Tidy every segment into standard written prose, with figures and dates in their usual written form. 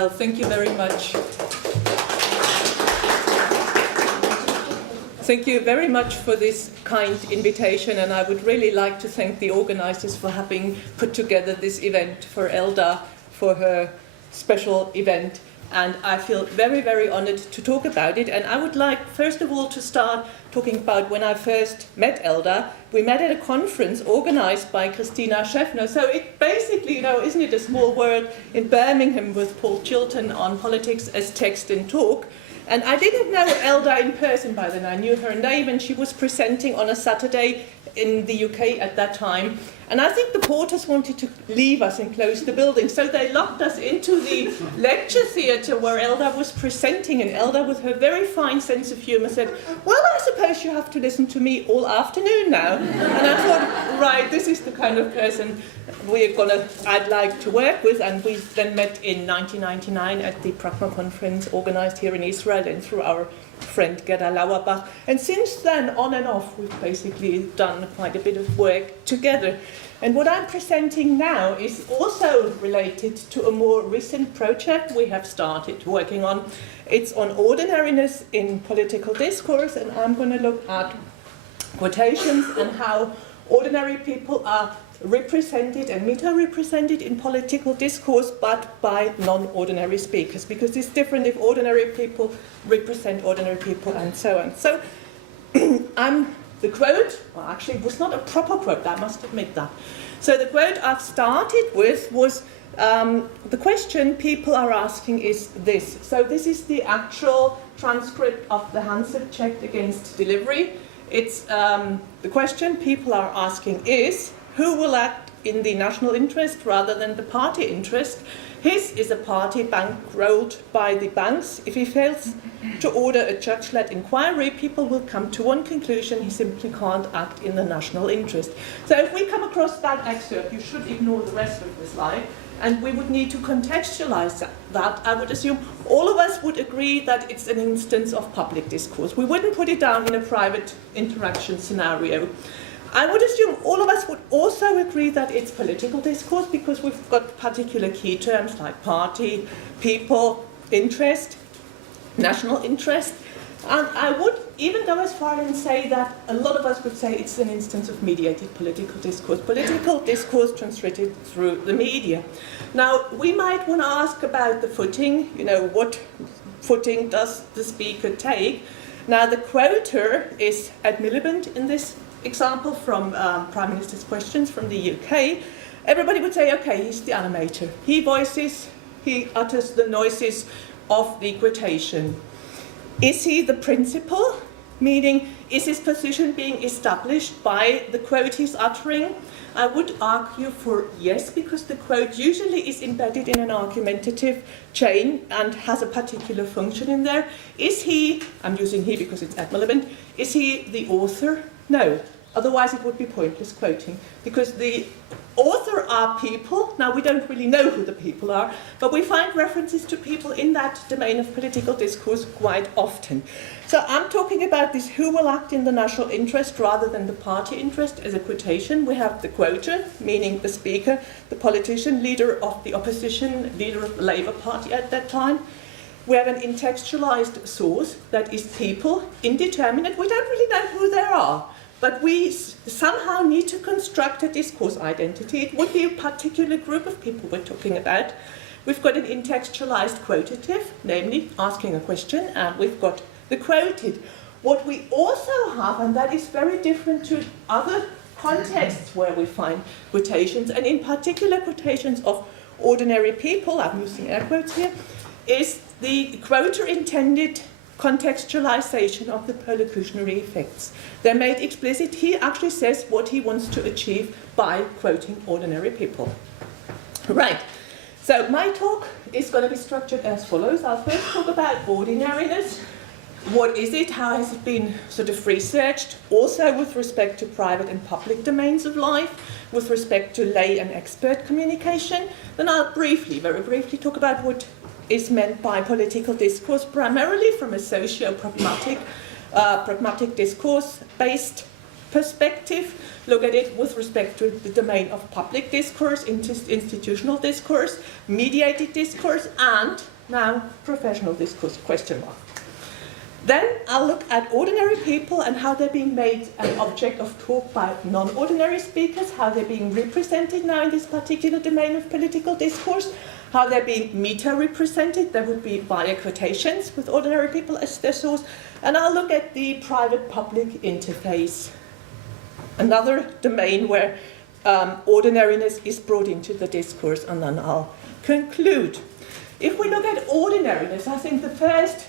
Well, thank you very much. Thank you very much for this kind invitation, and I would really like to thank the organizers for having put together this event for Elda for her special event. And I feel very, very honored to talk about it. And I would like, first of all, to start talking about when I first met Elda. We met at a conference organized by Christina Schäffner. So it basically, isn't it a small world in Birmingham with Paul Chilton on politics as text and talk. And I didn't know Elda in person by then. I knew her name, and she was presenting on a Saturday in the UK at that time. And I think the porters wanted to leave us and close the building, so they locked us into the lecture theatre where Elda was presenting, and Elda, with her very fine sense of humour, said, "Well, I suppose you have to listen to me all afternoon now." And I thought, right, this is the kind of person I'd like to work with. And we then met in 1999 at the Pragma conference organised here in Israel and through our friend Gerda Lauerbach. And since then, on and off, we've basically done quite a bit of work together. And what I'm presenting now is also related to a more recent project we have started working on. It's on ordinariness in political discourse, and I'm going to look at quotations and how ordinary people are represented and meta-represented in political discourse, but by non-ordinary speakers, because it's different if ordinary people represent ordinary people and so on. So the quote, well, actually it was not a proper quote, I must admit that. So the quote I've started with was, the question people are asking is this. So this is the actual transcript of the Hansard checked against delivery. It's the question people are asking is, who will act in the national interest rather than the party interest? His is a party bankrolled by the banks. If he fails to order a judge-led inquiry, people will come to one conclusion: he simply can't act in the national interest. So if we come across that excerpt, you should ignore the rest of the slide, and we would need to contextualize that. I would assume all of us would agree that it's an instance of public discourse. We wouldn't put it down in a private interaction scenario. I would assume all of us would also agree that it's political discourse, because we've got particular key terms like party, people, interest, national interest. And I would even go as far and say that a lot of us would say it's an instance of mediated political discourse transmitted through the media. Now, we might want to ask about the footing, what footing does the speaker take? Now, the quoter is Ed Miliband in this example from Prime Minister's Questions from the UK. Everybody would say, okay, he's the animator. He utters the noises of the quotation. Is he the principal? Meaning, is his position being established by the quote he's uttering? I would argue for yes, because the quote usually is embedded in an argumentative chain and has a particular function in there. Is he, I'm using he because it's Ed Miliband, is he the author? No. Otherwise, it would be pointless quoting, because the author are people. Now, we don't really know who the people are, but we find references to people in that domain of political discourse quite often. So I'm talking about this: who will act in the national interest rather than the party interest, as a quotation. We have the quoter, meaning the speaker, the politician, leader of the opposition, leader of the Labour Party at that time. We have an intextualized source, that is people, indeterminate. We don't really know who they are, but we somehow need to construct a discourse identity. It would be a particular group of people we're talking about. We've got an intextualized quotative, namely asking a question, and we've got the quoted. What we also have, and that is very different to other contexts where we find quotations, and in particular quotations of ordinary people, I'm using air quotes here, is the quoter intended contextualization of the perlocutionary effects. They're made explicit. He actually says what he wants to achieve by quoting ordinary people. Right. So my talk is going to be structured as follows. I'll first talk about ordinariness. What is it? How has it been sort of researched? Also with respect to private and public domains of life, with respect to lay and expert communication. Then I'll very briefly talk about what is meant by political discourse, primarily from a socio-pragmatic, pragmatic discourse-based perspective, look at it with respect to the domain of public discourse, institutional discourse, mediated discourse, and now professional discourse, question mark. Then I'll look at ordinary people and how they're being made an object of talk by non-ordinary speakers, how they're being represented now in this particular domain of political discourse, how they're being meta-represented, that would be via quotations with ordinary people as their source, and I'll look at the private-public interface, another domain where ordinariness is brought into the discourse, and then I'll conclude. If we look at ordinariness, I think the first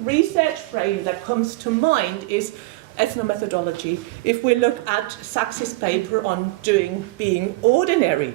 research frame that comes to mind is ethnomethodology. If we look at Sachs's paper on being ordinary.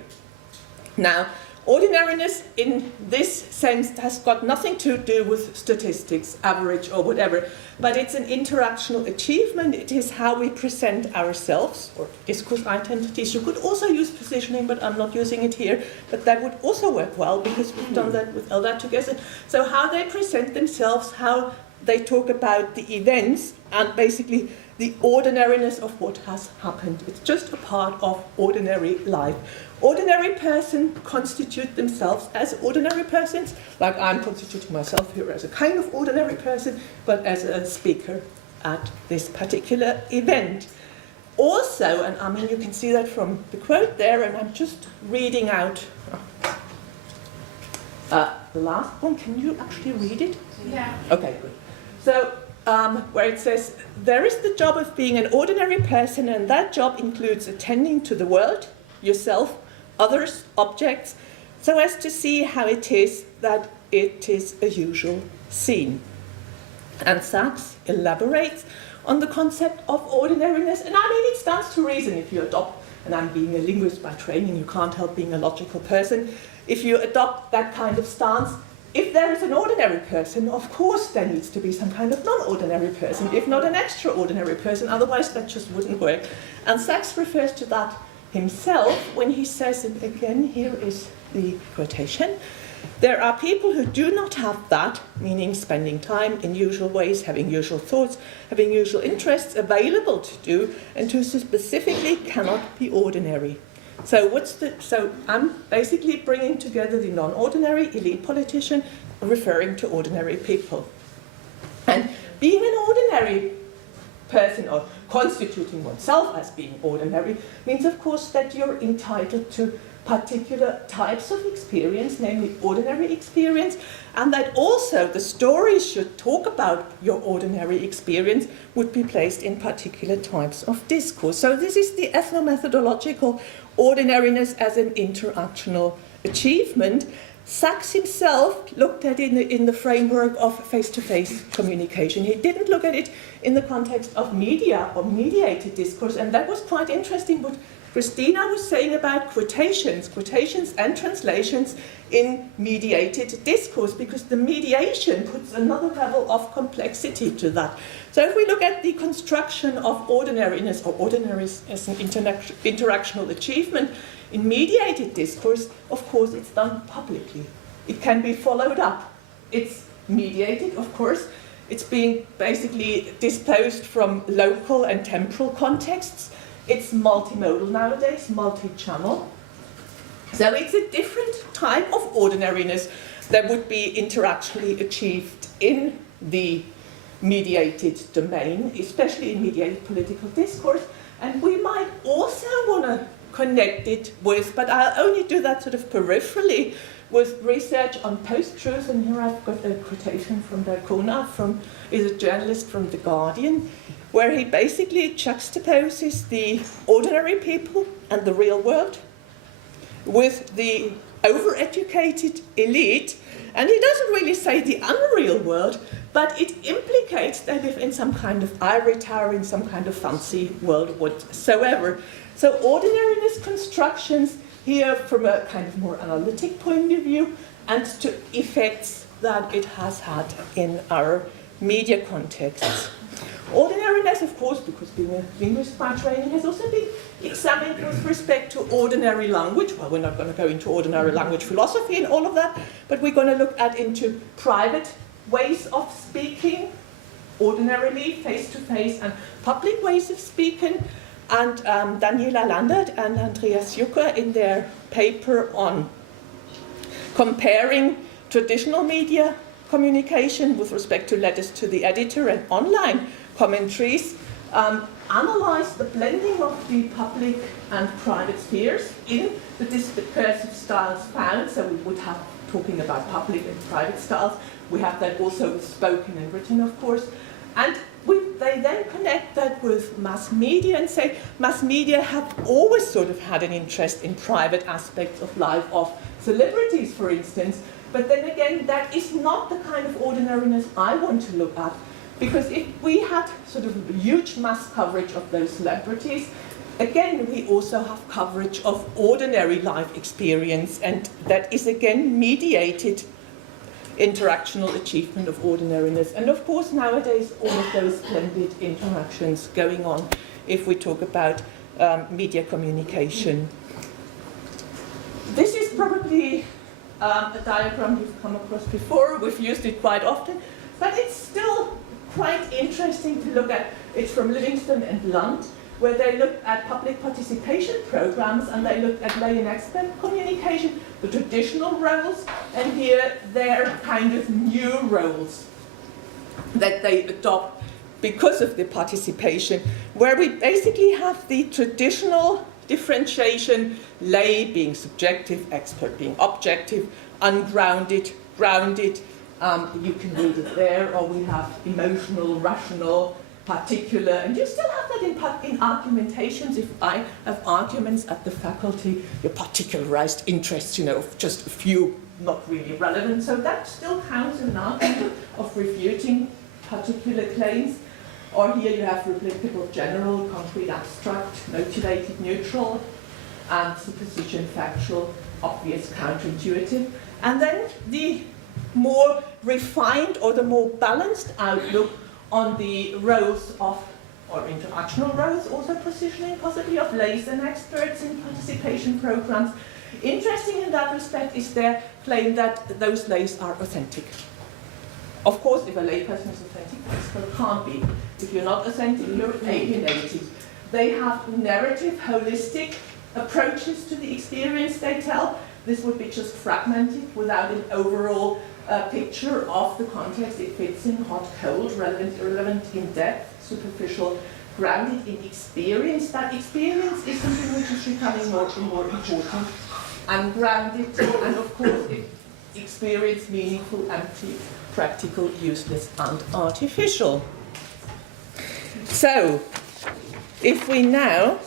Now, ordinariness in this sense has got nothing to do with statistics, average or whatever, but it's an interactional achievement. It is how we present ourselves, or discourse identities. You could also use positioning, but I'm not using it here, but that would also work well because we've done that with Elda together. So how they present themselves, how they talk about the events, and basically the ordinariness of what has happened. It's just a part of ordinary life. Ordinary persons constitute themselves as ordinary persons, like I'm constituting myself here as a kind of ordinary person, but as a speaker at this particular event. Also, and I mean you can see that from the quote there, and I'm just reading out the last one. Can you actually read it? Yeah. Okay, good. So, where it says, there is the job of being an ordinary person, and that job includes attending to the world, yourself, others, objects, so as to see how it is that it is a usual scene. And Sachs elaborates on the concept of ordinariness, and I mean it stands to reason if you adopt, and I'm being a linguist by training, you can't help being a logical person, if you adopt that kind of stance. If there is an ordinary person, of course there needs to be some kind of non-ordinary person, if not an extraordinary person, otherwise that just wouldn't work. And Sachs refers to that himself when he says, and again here is the quotation, there are people who do not have that, meaning spending time in usual ways, having usual thoughts, having usual interests available to do, and who specifically cannot be ordinary. So I'm basically bringing together the non-ordinary elite politician, referring to ordinary people. And being an ordinary person, or constituting oneself as being ordinary, means of course that you're entitled to particular types of experience, namely ordinary experience, and that also the stories should talk about your ordinary experience would be placed in particular types of discourse. So this is the ethnomethodological ordinariness as an interactional achievement. Sachs himself looked at it in the framework of face-to-face communication. He didn't look at it in the context of media or mediated discourse, and that was quite interesting what Christina was saying about quotations and translations in mediated discourse, because the mediation puts another level of complexity to that. So if we look at the construction of ordinariness, or ordinariness as an interactional achievement, in mediated discourse, of course, it's done publicly. It can be followed up. It's mediated, of course. It's being basically disposed from local and temporal contexts. It's multimodal nowadays, multi-channel. So it's a different type of ordinariness that would be interactionally achieved in the mediated domain, especially in mediated political discourse. And we might also want to connect it with, but I'll only do that sort of peripherally, with research on post-truth. And here I've got a quotation from D'Arcona, is a journalist from The Guardian, where he basically juxtaposes the ordinary people and the real world with the overeducated elite. And he doesn't really say the unreal world, but it implicates they live in some kind of ivory tower, in some kind of fancy world whatsoever. So ordinariness constructions here from a kind of more analytic point of view, and to effects that it has had in our media contexts. Ordinariness, of course, because being a linguist by training, has also been examined with respect to ordinary language. Well, we're not going to go into ordinary language philosophy and all of that, but we're going to look at into private ways of speaking, ordinarily, face-to-face, and public ways of speaking. And Daniela Landert and Andreas Jucker, in their paper on comparing traditional media communication with respect to letters to the editor and online commentaries, analyzed the blending of the public and private spheres in the discursive styles found. So we would have, talking about public and private styles, we have that also with spoken and written, of course. And they then connect that with mass media and say mass media have always sort of had an interest in private aspects of life of celebrities, for instance. But then again, that is not the kind of ordinariness I want to look at. Because if we had sort of huge mass coverage of those celebrities, again, we also have coverage of ordinary life experience, and that is again mediated interactional achievement of ordinariness. And of course, nowadays, all of those blended interactions going on if we talk about media communication. This is probably a diagram you've come across before. We've used it quite often, but it's still quite interesting to look at. It's from Livingston and Lund, where they looked at public participation programs and they looked at lay and expert communication, the traditional roles, and here they're kind of new roles that they adopt because of the participation, where we basically have the traditional differentiation, lay being subjective, expert being objective, ungrounded, grounded. You can read it there, or we have emotional, rational, particular, and you still have that in argumentations. If I have arguments at the faculty, your particularized interests, of just a few not really relevant, so that still counts in an argument of refuting particular claims. Or here you have replicable, general, concrete, abstract, motivated, neutral, and supposition, factual, obvious, counterintuitive. And then the more refined or the more balanced outlook on the roles of, or interactional roles, also positioning possibly of lays and experts in participation programs. Interesting in that respect is their claim that those lays are authentic. Of course, if a layperson is authentic, expert can't be. If you're not authentic, you're alienated. They have narrative, holistic approaches to the experience they tell. This would be just fragmented without an overall picture of the context it fits in, hot, cold, relevant, irrelevant, in depth, superficial, grounded in experience. That experience is something which is becoming more and more important. And grounded, and of course, experience meaningful, empty, practical, useless, and artificial. So, if we now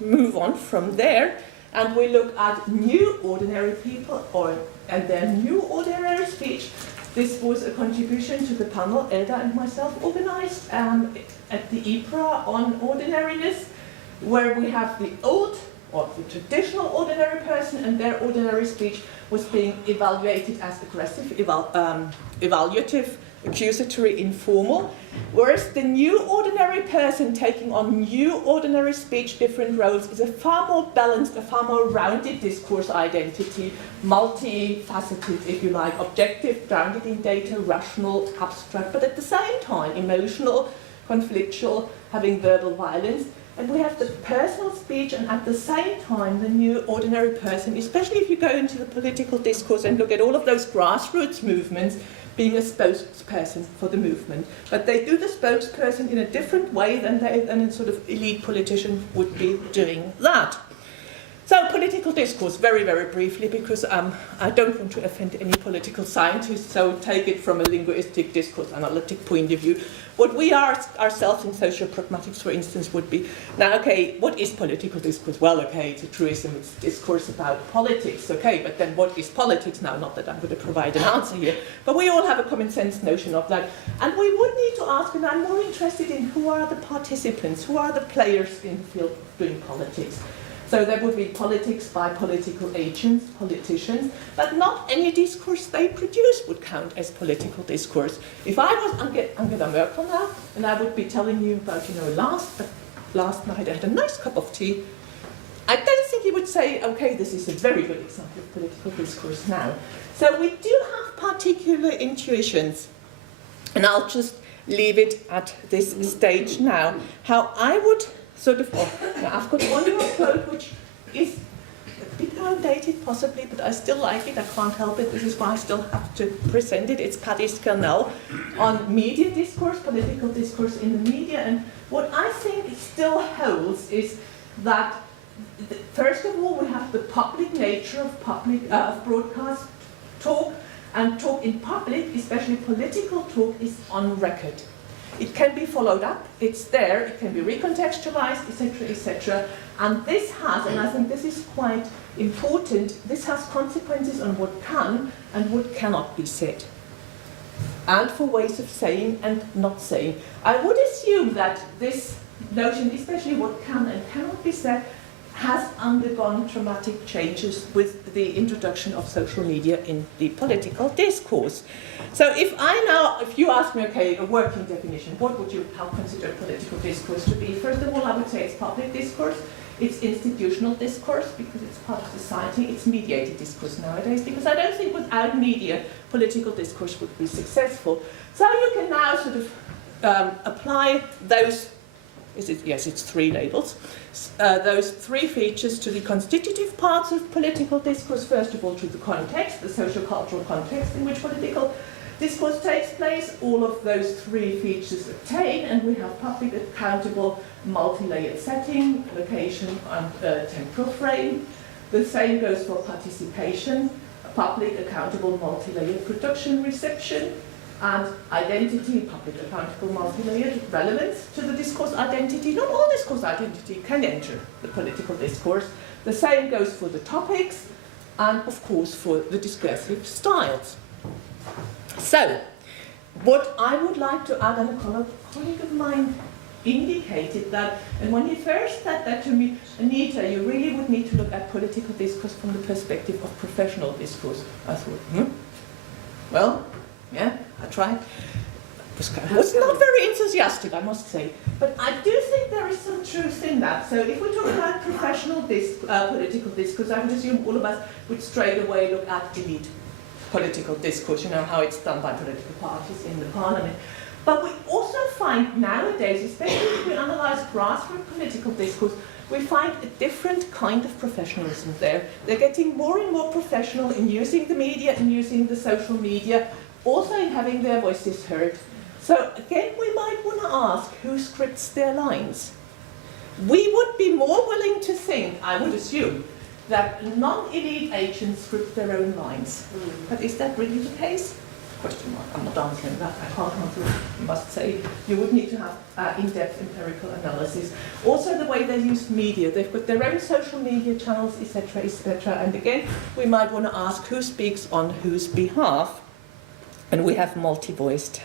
move on from there, and we look at new ordinary people and their new ordinary speech. This was a contribution to the panel Elda and myself organized at the IPRA on ordinariness, where we have the old or the traditional ordinary person and their ordinary speech was being evaluated as aggressive, evaluative, accusatory, informal, whereas the new ordinary person taking on new ordinary speech, different roles, is a far more balanced, a far more rounded discourse identity, multifaceted, if you like, objective, grounded in data, rational, abstract, but at the same time emotional, conflictual, having verbal violence. And we have the personal speech, and at the same time the new ordinary person, especially if you go into the political discourse and look at all of those grassroots movements, being a spokesperson for the movement. But they do the spokesperson in a different way than a sort of elite politician would be doing that. So political discourse, very, very briefly, because I don't want to offend any political scientists, so take it from a linguistic discourse analytic point of view. What we are ourselves in social pragmatics, for instance, would be, now, okay, what is political discourse? Well, okay, it's a truism, it's discourse about politics, okay, but then what is politics? Now, not that I'm going to provide an answer here, but we all have a common sense notion of that. And we would need to ask, and I'm more interested in who are the participants, who are the players in the field of doing politics. So there would be politics by political agents, politicians, but not any discourse they produce would count as political discourse. If I was Angela Merkel now, and I would be telling you about, last night I had a nice cup of tea, I don't think you would say, okay, this is a very good example of political discourse now. So we do have particular intuitions, and I'll just leave it at this stage now. How I would sort of, I've got one more quote which is a bit outdated possibly, but I still like it, I can't help it, this is why I still have to present it. It's Paddy Scannell on media discourse, political discourse in the media, and what I think it still holds is that, first of all, we have the public nature of broadcast talk, and talk in public, especially political talk, is on record. It can be followed up, it's there, it can be recontextualized, etc., etc. And this has, and I think this is quite important, this has consequences on what can and what cannot be said, and for ways of saying and not saying. I would assume that this notion, especially what can and cannot be said, has undergone dramatic changes with the introduction of social media in the political discourse. So if you ask me, okay, a working definition, what would you consider political discourse to be? First of all, I would say it's public discourse, it's institutional discourse, because it's part of society, it's mediated discourse nowadays, because I don't think without media, political discourse would be successful. So you can now sort of apply those, it's three labels, those three features to the constitutive parts of political discourse. First of all, to the context, the social-cultural context in which political discourse takes place. All of those three features obtain, and we have public, accountable, multi-layered setting, location, and temporal frame. The same goes for participation, public, accountable, multi-layered production, reception, and identity, public, accountable, multi-layered, relevance to the discourse identity. Not all discourse identity can enter the political discourse. The same goes for the topics, and of course for the discursive styles. So, what I would like to add, and a colleague of mine indicated that, and when he first said that to me, Anita, you really would need to look at political discourse from the perspective of professional discourse. I thought, well, yeah, I tried. I was not very enthusiastic, I must say. But I do think there is some truth in that. So if we talk about professional political discourse, I would assume all of us would straight away look at elite political discourse, how it's done by political parties in the parliament. But we also find nowadays, especially if we analyze grassroots political discourse, we find a different kind of professionalism there. They're getting more and more professional in using the media and using the social media, also in having their voices heard. So again, we might want to ask who scripts their lines. We would be more willing to think, I would assume, that non-elite agents script their own lines. But is that really the case? Question mark. I'm not answering that. I can't answer it, I must say. You would need to have in-depth empirical analysis. Also the way they use media. They've got their own social media channels, etc., etc. And again, we might want to ask who speaks on whose behalf. And we have multi-voiced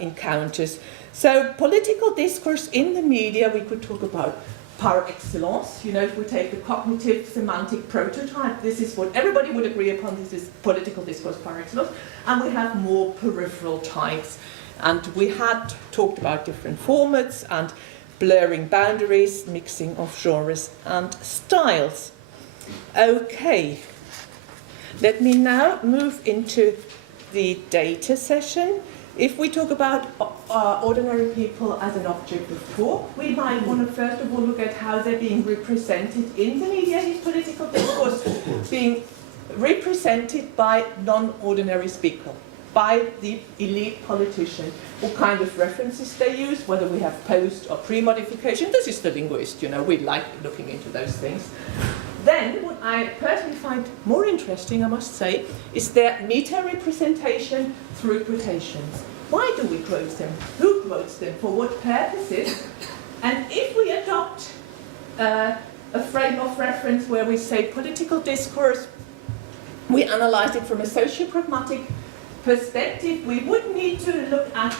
encounters. So political discourse in the media, we could talk about par excellence. If we take the cognitive semantic prototype, this is what everybody would agree upon, this is political discourse par excellence. And we have more peripheral types. And we had talked about different formats and blurring boundaries, mixing of genres and styles. Okay, let me now move into the data session. If we talk about ordinary people as an object of talk, we might want to first of all look at how they're being represented in the mediated political discourse, being represented by non-ordinary speaker, by the elite politician, what kind of references they use, whether we have post or pre-modification. This is the linguist, we like looking into those things. Then, what I personally find more interesting, I must say, is their meta-representation through quotations. Why do we quote them? Who quotes them? For what purposes? And if we adopt a frame of reference where we say political discourse, we analyze it from a socio-pragmatic perspective, we would need to look at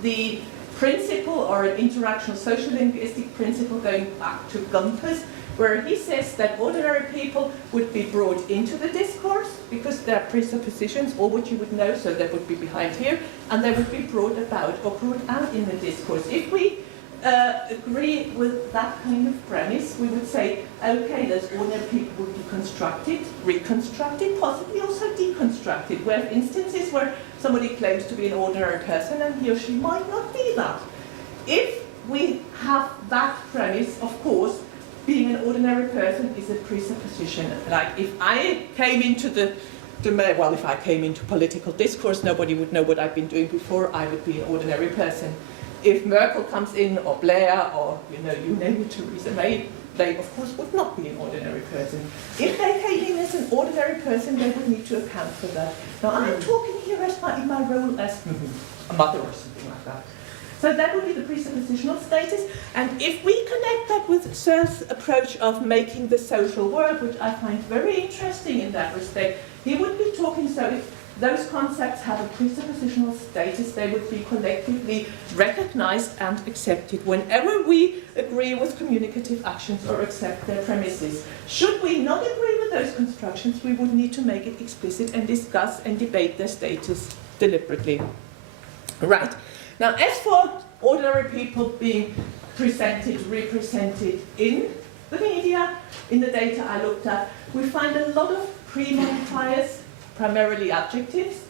the principle or an interactional social-linguistic principle going back to Gunther's, where he says that ordinary people would be brought into the discourse because their presuppositions, or what you would know, so they would be behind here, and they would be brought about or brought out in the discourse. If we agree with that kind of premise, we would say, okay, those ordinary people would be constructed, reconstructed, possibly also deconstructed. We have instances where somebody claims to be an ordinary person and he or she might not be that. If we have that premise, of course, being an ordinary person is a presupposition. Like if I came into if I came into political discourse, nobody would know what I've been doing before, I would be an ordinary person. If Merkel comes in, or Blair, or you name it, Theresa May, they of course would not be an ordinary person. If they came in as an ordinary person, they would need to account for that. Now I'm talking here in my role as a mother or something like that. So that would be the presuppositional status. And if we connect that with Searle's approach of making the social world, which I find very interesting in that respect, he would be talking, so if those concepts have a presuppositional status, they would be collectively recognized and accepted whenever we agree with communicative actions or accept their premises. Should we not agree with those constructions, we would need to make it explicit and discuss and debate their status deliberately. Right. Now, as for ordinary people being represented in the media, in the data I looked at, we find a lot of pre-modifiers, primarily adjectives,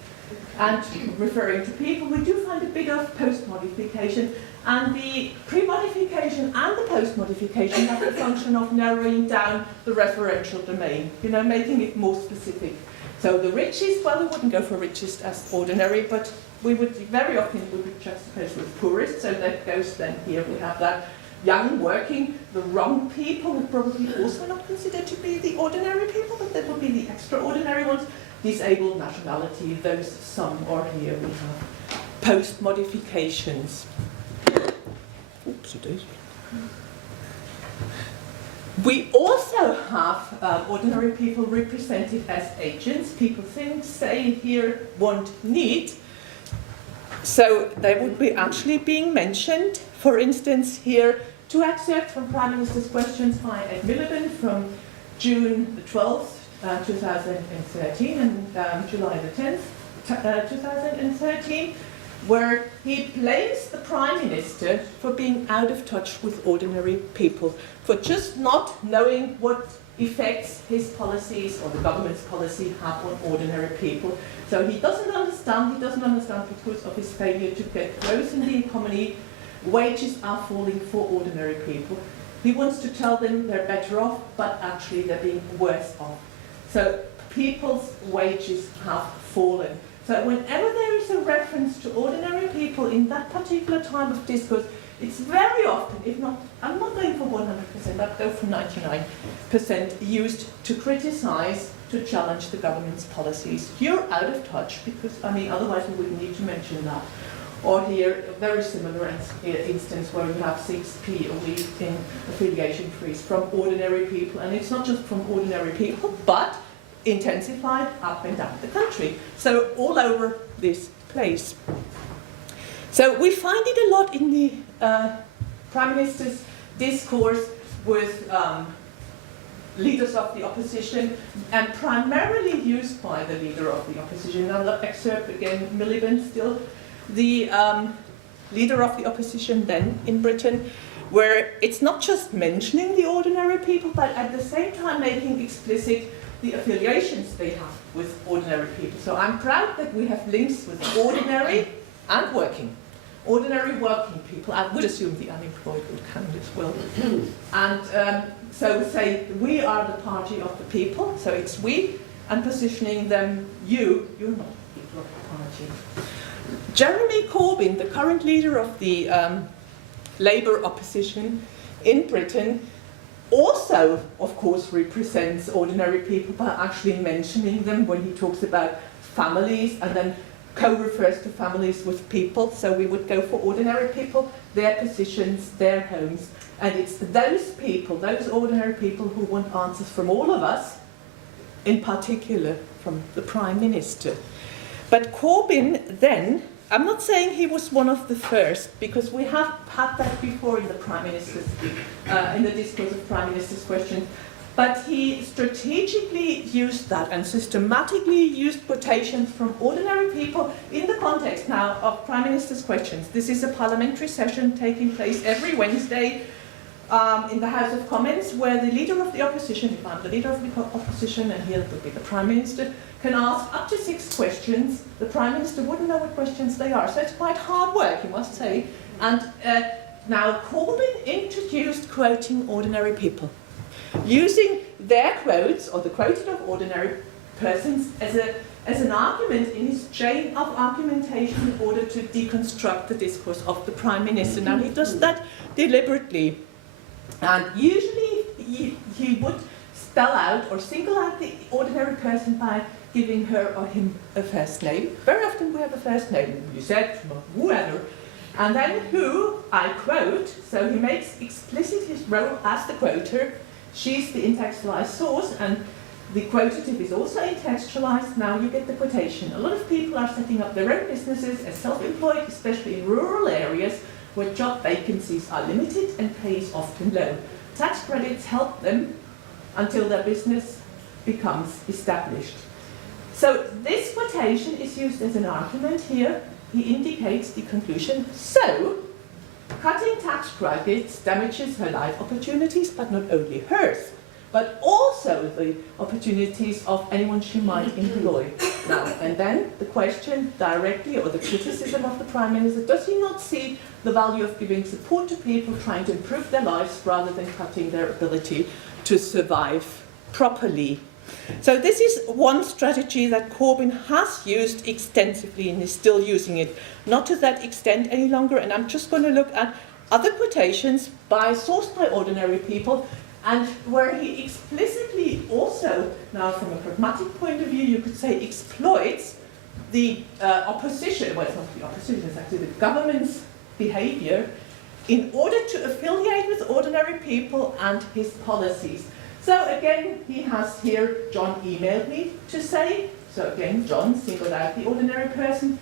and referring to people. We do find a bit of post-modification, and the pre-modification and the post-modification have the function of narrowing down the referential domain, making it more specific. So the richest, well, we wouldn't go for richest as ordinary, but we would very often juxtapose with poorest, so that goes then here. We have that young, working, the wrong people would probably also not considered to be the ordinary people, but that would be the extraordinary ones. Disabled, nationality, those some, or here we have post-modifications. Oops, it is. We also have ordinary people represented as agents. People think, say, hear, want, need. So they would be actually being mentioned. For instance, here, two excerpts from Prime Minister's Questions by Ed Miliband from June the 12th, 2013, and July the 10th, 2013, where he blames the Prime Minister for being out of touch with ordinary people, for just not knowing what effects his policies or the government's policy have on ordinary people. So he doesn't understand because of his failure to get growth in the economy, wages are falling for ordinary people. He wants to tell them they're better off, but actually they're being worse off. So people's wages have fallen. So whenever there is a reference to ordinary people in that particular time of discourse, it's very often, if not, I'm not going for 100%, I'd go for 99%, used to criticize, to challenge the government's policies. You're out of touch, because, otherwise we wouldn't need to mention that. Or here, a very similar instance where we have 6p a week in affiliation freeze from ordinary people. And it's not just from ordinary people, but intensified up and down the country. So all over this place. So we find it a lot in the Prime Minister's discourse with leaders of the opposition, and primarily used by the leader of the opposition. Now the excerpt again, Miliband still, the leader of the opposition then in Britain, where it's not just mentioning the ordinary people, but at the same time making explicit the affiliations they have with ordinary people. So I'm proud that we have links with ordinary and working. Ordinary working people, I would assume the unemployed would count as well. And so we say, we are the party of the people, so it's we, and positioning them, you're not the people of the party. Jeremy Corbyn, the current leader of the Labour opposition in Britain, also, of course, represents ordinary people by actually mentioning them when he talks about families, and then co-refers to families with people. So we would go for ordinary people, their positions, their homes. And it's those people, those ordinary people, who want answers from all of us, in particular from the Prime Minister. But Corbyn then, I'm not saying he was one of the first, because we have had that before in the Prime Minister's, in the discourse of Prime Minister's Questions, but he strategically used that and systematically used quotations from ordinary people in the context now of Prime Minister's Questions. This is a parliamentary session taking place every Wednesday in the House of Commons, where the leader of the opposition, if I'm the leader of the opposition, and here it would be the Prime Minister, can ask up to 6 questions. The Prime Minister wouldn't know what questions they are, so it's quite hard work, you must say. And now Corbyn introduced quoting ordinary people, using their quotes, or the quoted of ordinary persons, as an argument in his chain of argumentation in order to deconstruct the discourse of the Prime Minister. Now, he does that deliberately, and usually he would spell out or single out the ordinary person by giving her or him a first name. Very often we have a first name, you said, whoever, and then who, I quote, so he makes explicit his role as the quoter. She's the intextualized source, and the quotative is also intextualized. Now you get the quotation. A lot of people are setting up their own businesses as self-employed, especially in rural areas where job vacancies are limited and pay is often low. Tax credits help them until their business becomes established. So this quotation is used as an argument here. He indicates the conclusion. So, cutting tax credits damages her life opportunities, but not only hers, but also the opportunities of anyone she might employ. Now, and then the question directly, or the criticism of the Prime Minister, does he not see the value of giving support to people trying to improve their lives rather than cutting their ability to survive properly? So this is one strategy that Corbyn has used extensively and is still using it. Not to that extent any longer, and I'm just going to look at other quotations sourced by ordinary people, and where he explicitly also, now from a pragmatic point of view, you could say exploits the opposition, well, it's not the opposition, it's actually the government's behavior in order to affiliate with ordinary people and his policies. So again, he has here, John emailed me to say, so again, John singled out the ordinary person.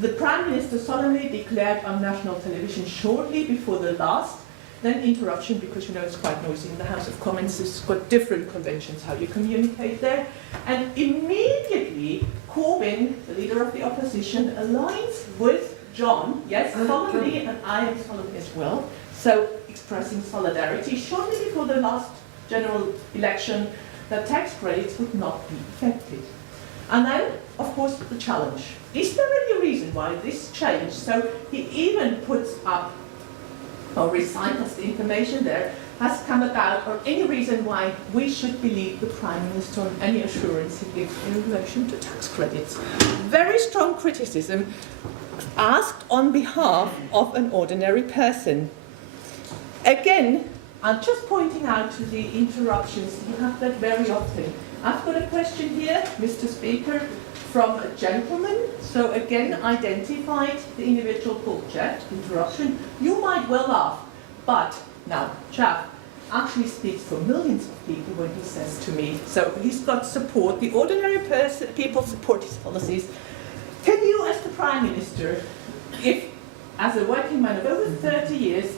The Prime Minister solemnly declared on national television shortly before the last, then interruption, because you know it's quite noisy in the House of Commons, it's got different conventions how you communicate there. And immediately, Corbyn, the leader of the opposition, aligns with John, yes, solemnly, and I am solemn as well, so expressing solidarity shortly before the last general election, that tax credits would not be affected. And then, of course, the challenge. Is there any reason why this changed? So he even puts up, or recycles the information there, has come about, or any reason why we should believe the Prime Minister on any assurance he gives in relation to tax credits. Very strong criticism asked on behalf of an ordinary person. Again, I'm just pointing out to the interruptions. You have that very often. I've got a question here, Mr. Speaker, from a gentleman. So again, identified the individual called Jeff, interruption. You might well laugh, but now, Jeff actually speaks for millions of people when he says to me, so he's got support, the ordinary people support his policies. Can you, as the Prime Minister, if, as a working man of over 30 years,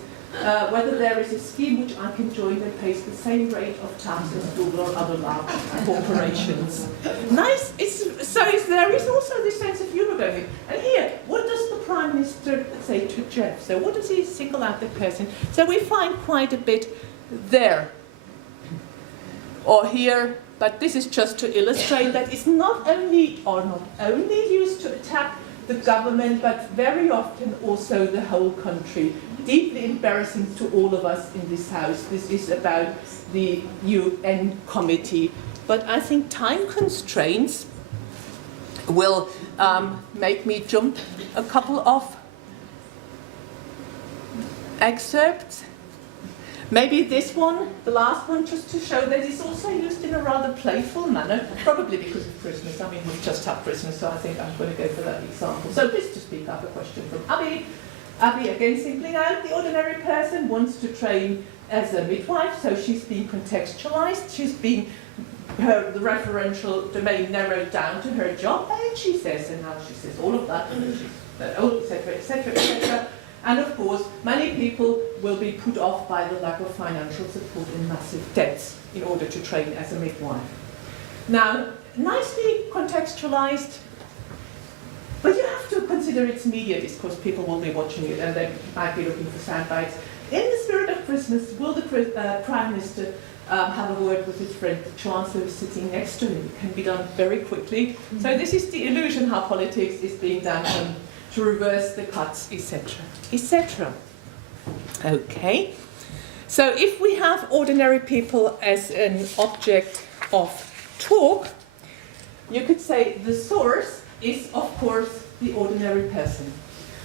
whether there is a scheme which I can join that pays the same rate of tax as Google or other large corporations? Nice. There is also this sense of humour going in. And here, what does the Prime Minister say to Jeff? So what does he single out the person? So we find quite a bit there. Or here, but this is just to illustrate that it's not only used to attack the government, but very often also the whole country. Deeply embarrassing to all of us in this house. This is about the UN committee. But I think time constraints will make me jump a couple of excerpts. Maybe this one, the last one, just to show that it's also used in a rather playful manner, probably because of Christmas. I mean, we've just had Christmas, so I think I'm going to go for that example. So just to speak up, a question from Abby. Abby, again, singling out the ordinary person, wants to train as a midwife, so she's being contextualized. She's being, the referential domain narrowed down to her job age, she says, and now she says all of that, and she's, etc., etc., etc. And of course, many people will be put off by the lack of financial support and massive debts in order to train as a midwife. Now, nicely contextualized, but you have to consider its media discourse. People will be watching it and they might be looking for sound bites. In the spirit of Christmas, will the Prime Minister have a word with his friend, the Chancellor, who's sitting next to him? It can be done very quickly. Mm-hmm. So this is the illusion how politics is being done to reverse the cuts, etc., etc. Okay. So if we have ordinary people as an object of talk, you could say the source is, of course, the ordinary person.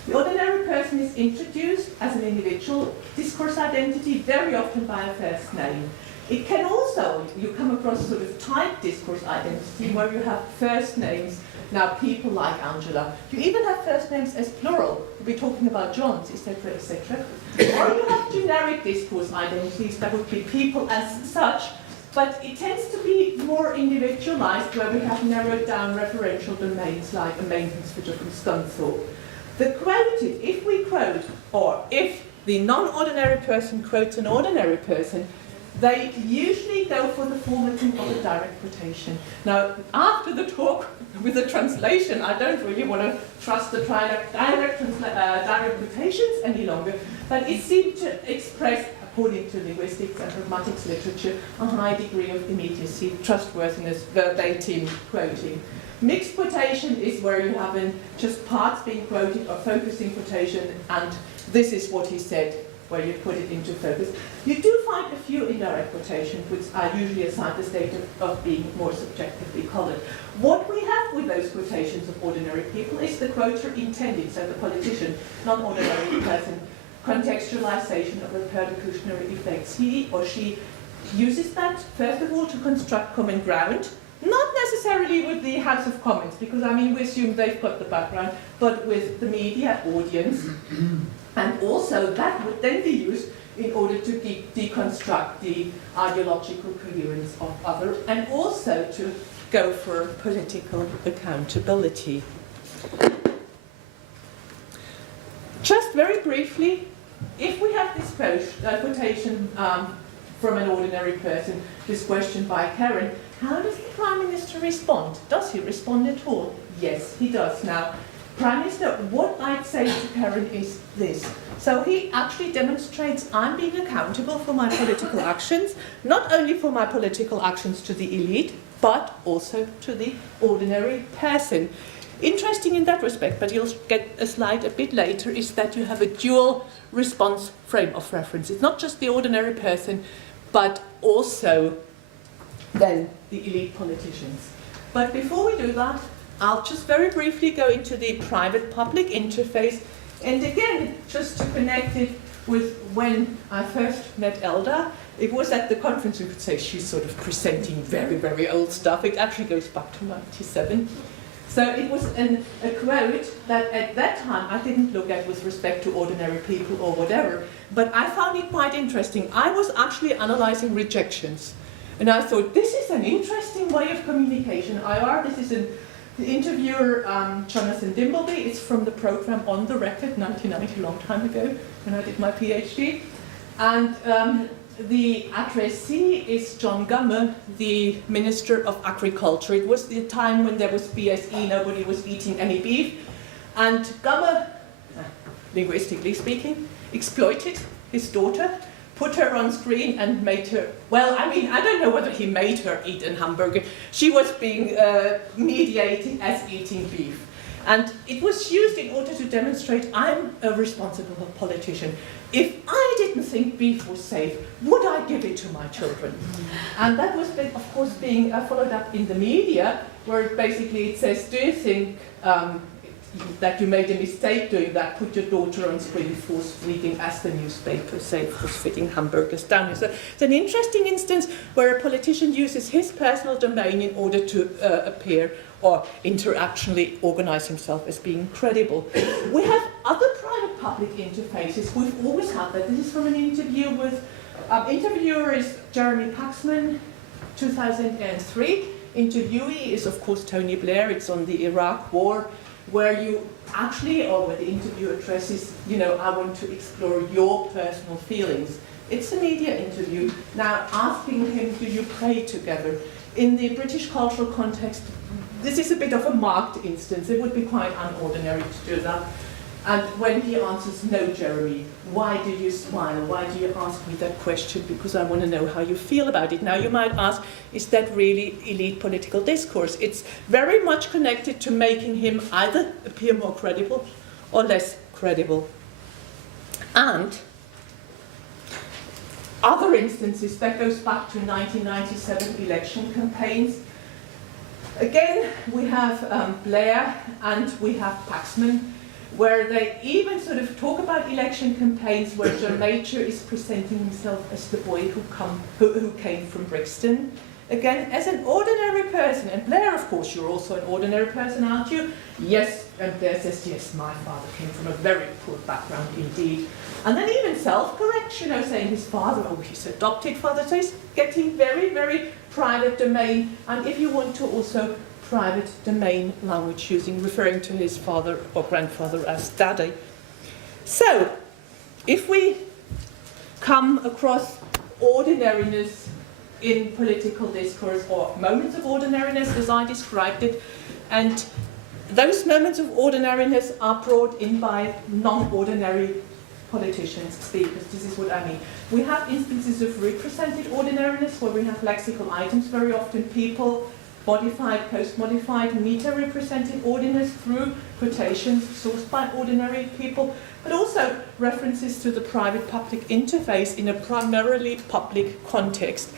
The ordinary person is introduced as an individual discourse identity, very often by a first name. It can also, you come across sort of type discourse identity where you have first names, now people like Angela. You even have first names as plural. We'll be talking about Johns, etc., etc. Or you have generic discourse identities, that would be people as such, but it tends to be more individualized where we have narrowed down referential domains like a maintenance from Scunthorpe. The quoted, if we quote, or if the non-ordinary person quotes an ordinary person, they usually go for the formatting of a direct quotation. Now, after the talk with the translation, I don't really want to trust the direct quotations any longer, but it seemed to express, according to linguistics and pragmatics literature, a high degree of immediacy, trustworthiness, verbatim quoting. Mixed quotation is where you have just parts being quoted or focusing quotation, and this is what he said, where you put it into focus. You do find a few indirect quotations, which are usually assigned the state of being more subjectively colored. What we have with those quotations of ordinary people is the quoter intended, so the politician, non-ordinary person, contextualization of repercussionary effects. He or she uses that, first of all, to construct common ground, not necessarily with the House of Commons, because I mean we assume they've got the background, but with the media audience. And also that would then be used in order to deconstruct the ideological coherence of others, and also to go for political accountability. Just very briefly, if we have this quotation from an ordinary person, this question by Karen, how does the Prime Minister respond? Does he respond at all? Yes, he does. Now, Prime Minister, what I'd say to Karen is this. So he actually demonstrates I'm being accountable for my political actions, not only for my political actions to the elite, but also to the ordinary person. Interesting in that respect, but you'll get a slide a bit later, is that you have a dual response frame of reference. It's not just the ordinary person, but also then the elite politicians. But before we do that, I'll just very briefly go into the private-public interface, and again, just to connect it with when I first met Elda. It was at the conference, you could say she's sort of presenting very, very old stuff. It actually goes back to 97. So it was a quote that at that time I didn't look at with respect to ordinary people or whatever, but I found it quite interesting. I was actually analyzing rejections, and I thought this is an interesting way of communication. This is the interviewer, Jonathan Dimbleby. It's from the program On the Record, 1990, a long time ago, when I did my PhD. And the addressee is John Gummer, the Minister of Agriculture. It was the time when there was BSE, nobody was eating any beef. And Gummer, linguistically speaking, exploited his daughter, put her on screen and made her, well, I mean, I don't know whether he made her eat a hamburger. She was being mediated as eating beef. And it was used in order to demonstrate I'm a responsible politician. If I didn't think beef was safe, would I give it to my children? And that was, of course, being followed up in the media, where basically it says, do you think that you made a mistake doing that? Put your daughter on screen force-feeding, as the newspaper say, force-feeding hamburgers down here. So it's an interesting instance where a politician uses his personal domain in order to appear or interactionally organize himself as being credible. We have other private-public interfaces. We've always had that. This is from an interview with, interviewer is Jeremy Paxman, 2003. Interviewee is, of course, Tony Blair. It's on the Iraq War, where you actually, or where the interview addresses, I want to explore your personal feelings. It's a media interview. Now, asking him, do you pray together? In the British cultural context, this is a bit of a marked instance. It would be quite unordinary to do that. And when he answers, no, Jeremy, why do you smile? Why do you ask me that question? Because I want to know how you feel about it. Now you might ask, is that really elite political discourse? It's very much connected to making him either appear more credible or less credible. And other instances, that goes back to 1997 election campaigns. Again, we have Blair and we have Paxman, where they even sort of talk about election campaigns where John Major is presenting himself as the boy who came from Brixton. Again, as an ordinary person, and Blair, of course, you're also an ordinary person, aren't you? Yes, and Blair says, yes, my father came from a very poor background indeed. And then even self-correct, you know, saying his father, oh, his adopted father, so he's getting very, very private domain, and if you want to, also private domain language referring to his father or grandfather as daddy. So, if we come across ordinariness in political discourse, or moments of ordinariness as I described it, and those moments of ordinariness are brought in by non-ordinary politicians, speakers. This is what I mean. We have instances of represented ordinariness where we have lexical items, very often people, modified, post-modified, meta-represented ordinance through quotations sourced by ordinary people, but also references to the private-public interface in a primarily public context.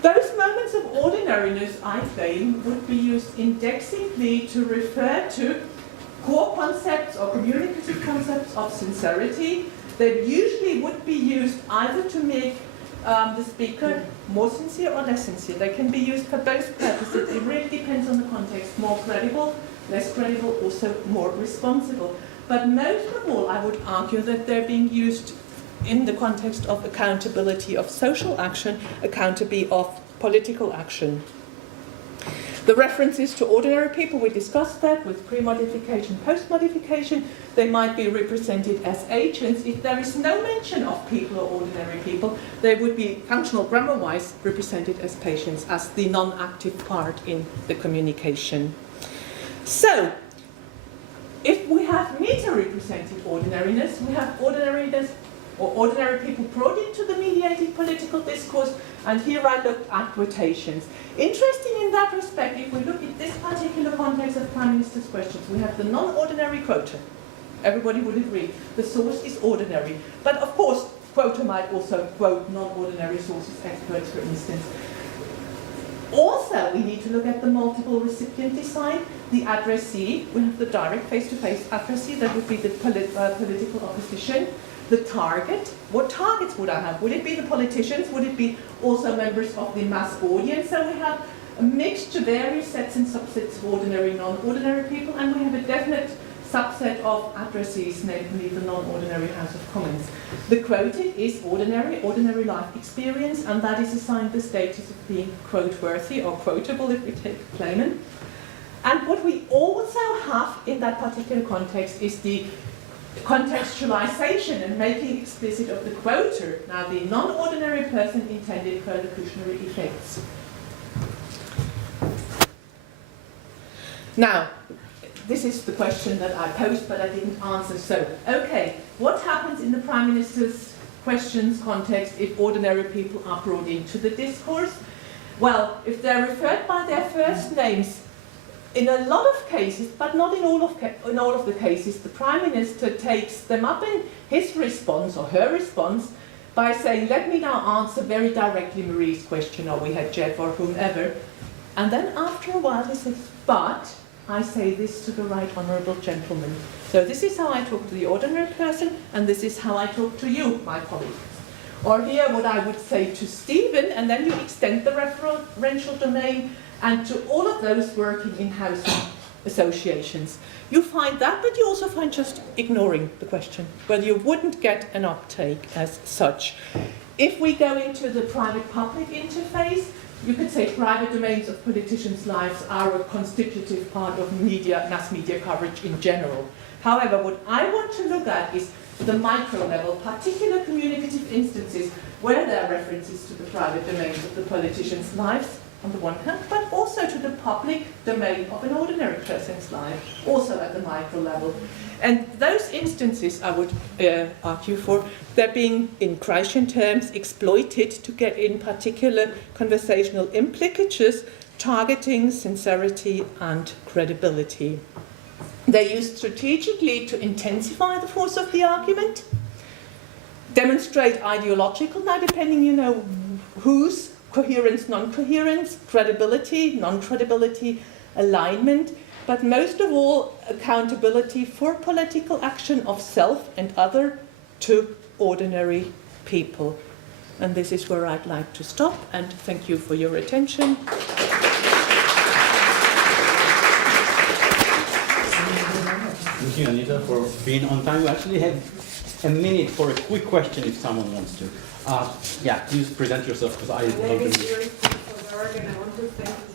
Those moments of ordinariness, I claim, would be used indexically to refer to core concepts or communicative concepts of sincerity. They usually would be used either to make the speaker more sincere or less sincere. They can be used for both purposes. It really depends on the context. More credible, less credible, also more responsible. But most of all, I would argue that they're being used in the context of accountability of social action, accountability of political action. The references to ordinary people, we discussed that with pre-modification, post-modification. They might be represented as agents. If there is no mention of people or ordinary people, they would be, functional grammar-wise, represented as patients, as the non-active part in the communication. So, if we have meta-represented ordinariness, we have ordinariness or ordinary people brought into the mediated political discourse, and here I looked at quotations. Interesting in that respect, if we look at this particular context of Prime Minister's questions, we have the non-ordinary quota. Everybody would agree. The source is ordinary. But of course, quota might also quote non-ordinary sources, experts for instance. Also, we need to look at the multiple recipient design. The addressee, we have the direct face-to-face addressee, that would be the political opposition. The target, what targets would I have? Would it be the politicians? Would it be also members of the mass audience? So we have a mixture, various sets and subsets of ordinary, non-ordinary people, and we have a definite subset of addressees, namely the non-ordinary House of Commons. The quoted is ordinary life experience, and that is assigned the status of being quote-worthy or quotable if we take Clayman. And what we also have in that particular context is the contextualization and making explicit of the quoter, now the non-ordinary person intended for locutionary effects. Now, this is the question that I posed but I didn't answer. So, okay, what happens in the Prime Minister's questions context if ordinary people are brought into the discourse? Well, if they're referred by their first names, in a lot of cases, but not in all of the cases, the Prime Minister takes them up in his response or her response by saying, let me now answer very directly Marie's question, or we had Jeff or whomever. And then after a while he says, but I say this to the right honourable gentleman. So this is how I talk to the ordinary person, and this is how I talk to you, my colleagues. Or here what I would say to Stephen, and then you extend the referential domain and to all of those working in housing associations. You find that, but you also find just ignoring the question, whether you wouldn't get an uptake as such. If we go into the private-public interface, you could say private domains of politicians' lives are a constitutive part of media, mass media coverage in general. However, what I want to look at is the micro level, particular communicative instances where there are references to the private domains of the politicians' lives, on the one hand, but also to the public domain of an ordinary person's life, also at the micro level. And those instances, I would argue for, they're being, in Christian terms, exploited to get in particular conversational implicatures, targeting sincerity and credibility. They're used strategically to intensify the force of the argument. demonstrate ideological, now depending, you know, whose coherence, non-coherence, credibility, non-credibility, alignment, but most of all, accountability for political action of self and other to ordinary people. And this is where I'd like to stop, and thank you for your attention. Thank you, Anita, for being on time. We actually have a minute for a quick question if someone wants to. Yeah, please present yourself, because I My name is Iris from Berg, and I want to thank